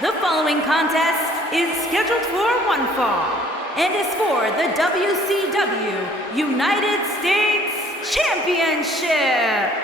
The following contest is scheduled for one fall and is for the WCW United States Championship.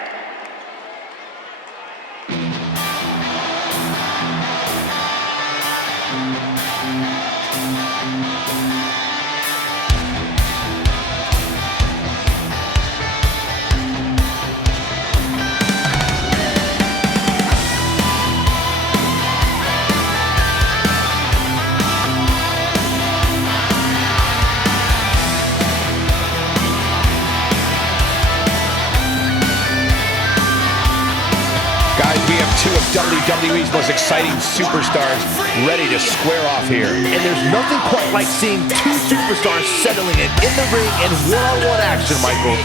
Two of WWE's most exciting superstars ready to square off here. And there's nothing quite like seeing two superstars settling it in the ring in one-on-one action, Michael.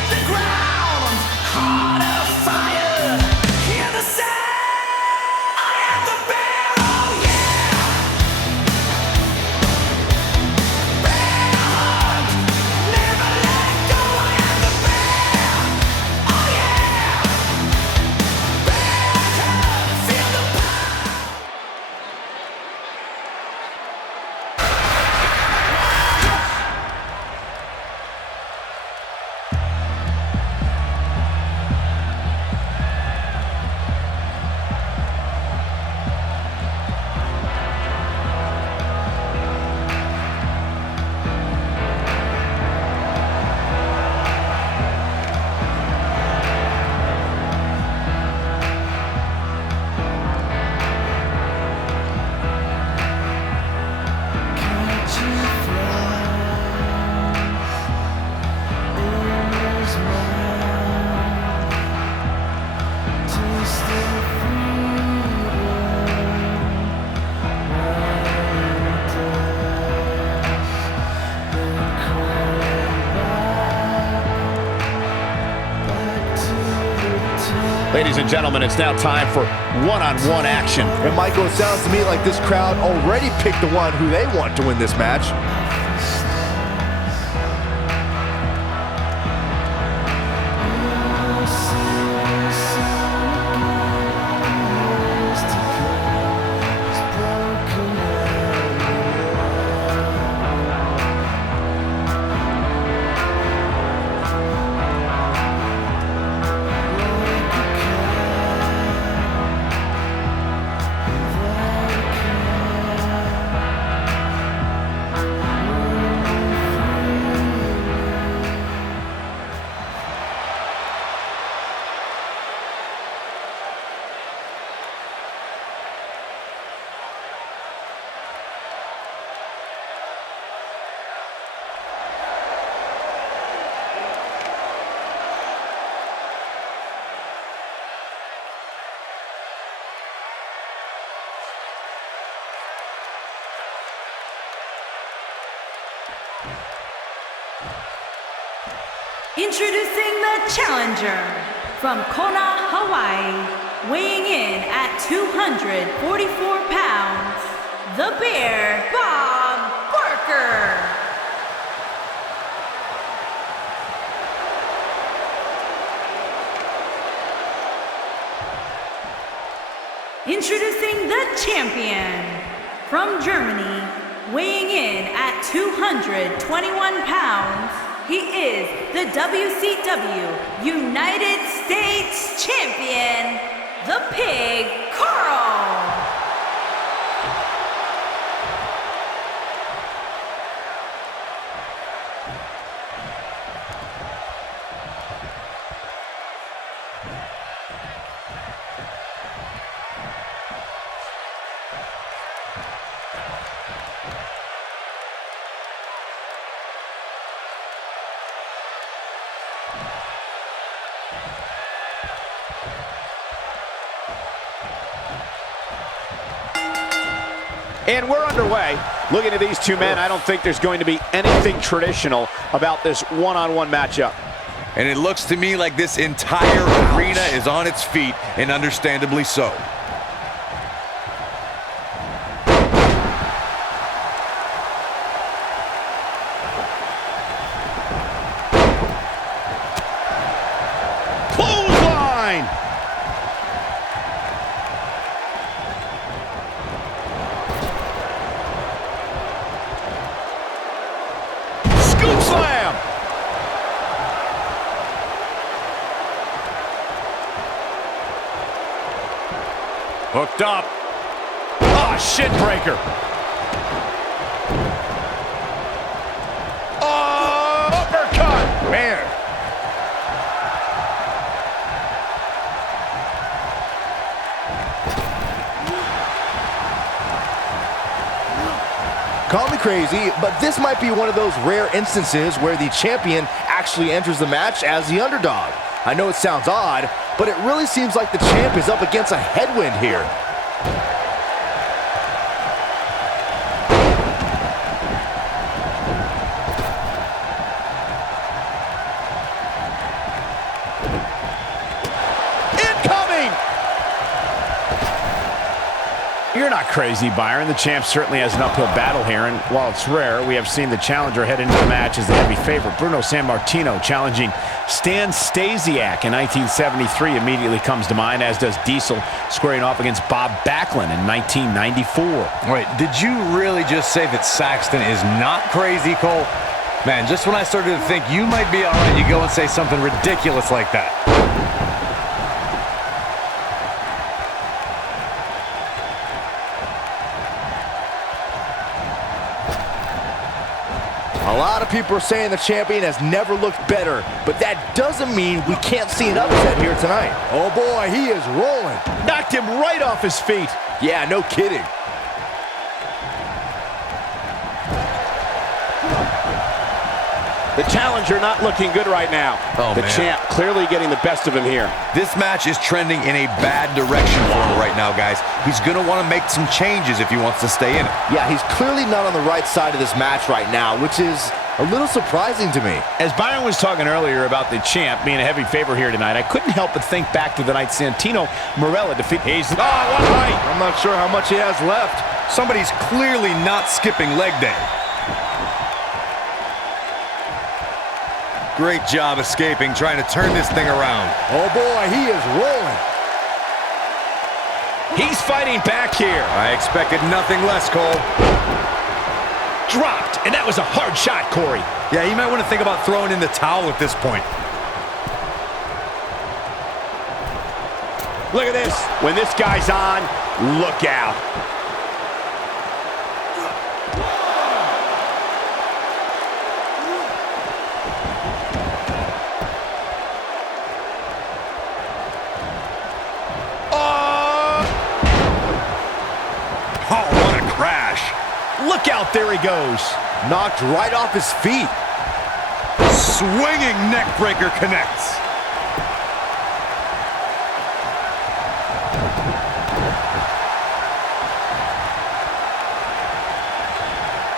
Ladies and gentlemen, it's now time for one-on-one action. And Michael, it sounds to me like this crowd already picked the one who they want to win this match. Introducing the challenger from Kona, Hawaii, weighing in at 244 pounds, the Bear, Bob Barker. Introducing the champion from Germany, weighing in at 221 pounds, he is the WCW United States Champion, the Pig, Carl. And we're underway. Looking at these two men, I don't think there's going to be anything traditional about this one-on-one matchup. And it looks to me like this entire arena is on its feet, and understandably so. Clothesline! Hooked up. Oh, shin breaker. Oh, uppercut. Man. Call me crazy, but this might be one of those rare instances where the champion actually enters the match as the underdog. I know it sounds odd, but it really seems like the champ is up against a headwind here. You're not crazy, Byron. The champ certainly has an uphill battle here, and while it's rare, we have seen the challenger head into the match as the heavy favorite. Bruno Sammartino challenging Stan Stasiak in 1973 immediately comes to mind, as does Diesel squaring off against Bob Backlund in 1994. Wait, did you really just say that Saxton is not crazy, Cole? Man, just when I started to think you might be all right, you go and say something ridiculous like that. A lot of people are saying the champion has never looked better, but that doesn't mean we can't see an upset here tonight. Oh boy, he is rolling. Knocked him right off his feet. Yeah, no kidding. The challenger not looking good right now. Oh, the man. champ clearly getting the best of him here. This match is trending in a bad direction for him right now, guys. He's going to want to make some changes if he wants to stay in it. Yeah, he's clearly not on the right side of this match right now, which is a little surprising to me. As Byron was talking earlier about the champ being a heavy favorite here tonight, I couldn't help but think back to the night Santino Marella defeated. One right. I'm not sure how much he has left. Somebody's clearly not skipping leg day. Great job escaping, trying to turn this thing around. Oh boy, he is rolling. He's fighting back here. I expected nothing less, Cole. Dropped, and that was a hard shot, Corey. Yeah, you might want to think about throwing in the towel at this point. Look at this. When this guy's on, look out. Oh, what a crash. Look out, there he goes. Knocked right off his feet. Swinging neck breaker connects.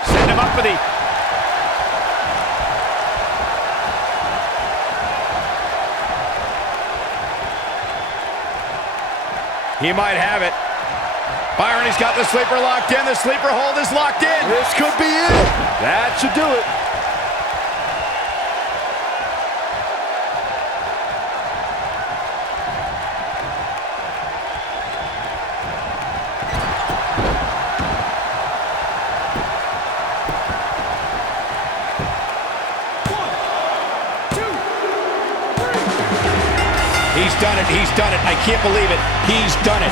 Send him up for the... He might have it. Byron, he's got the sleeper locked in. The sleeper hold is locked in. This could be it. That should do it. He's done it. He's done it. I can't believe it. He's done it.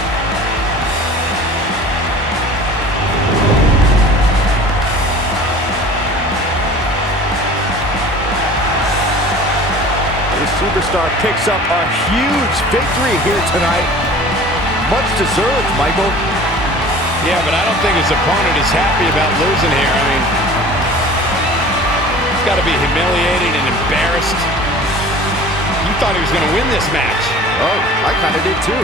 Superstar picks up a huge victory here tonight. Much deserved, Michael. Yeah, but I don't think his opponent is happy about losing here. I mean, he's got to be humiliated and embarrassed. You thought he was going to win this match. Oh, I kind of did too.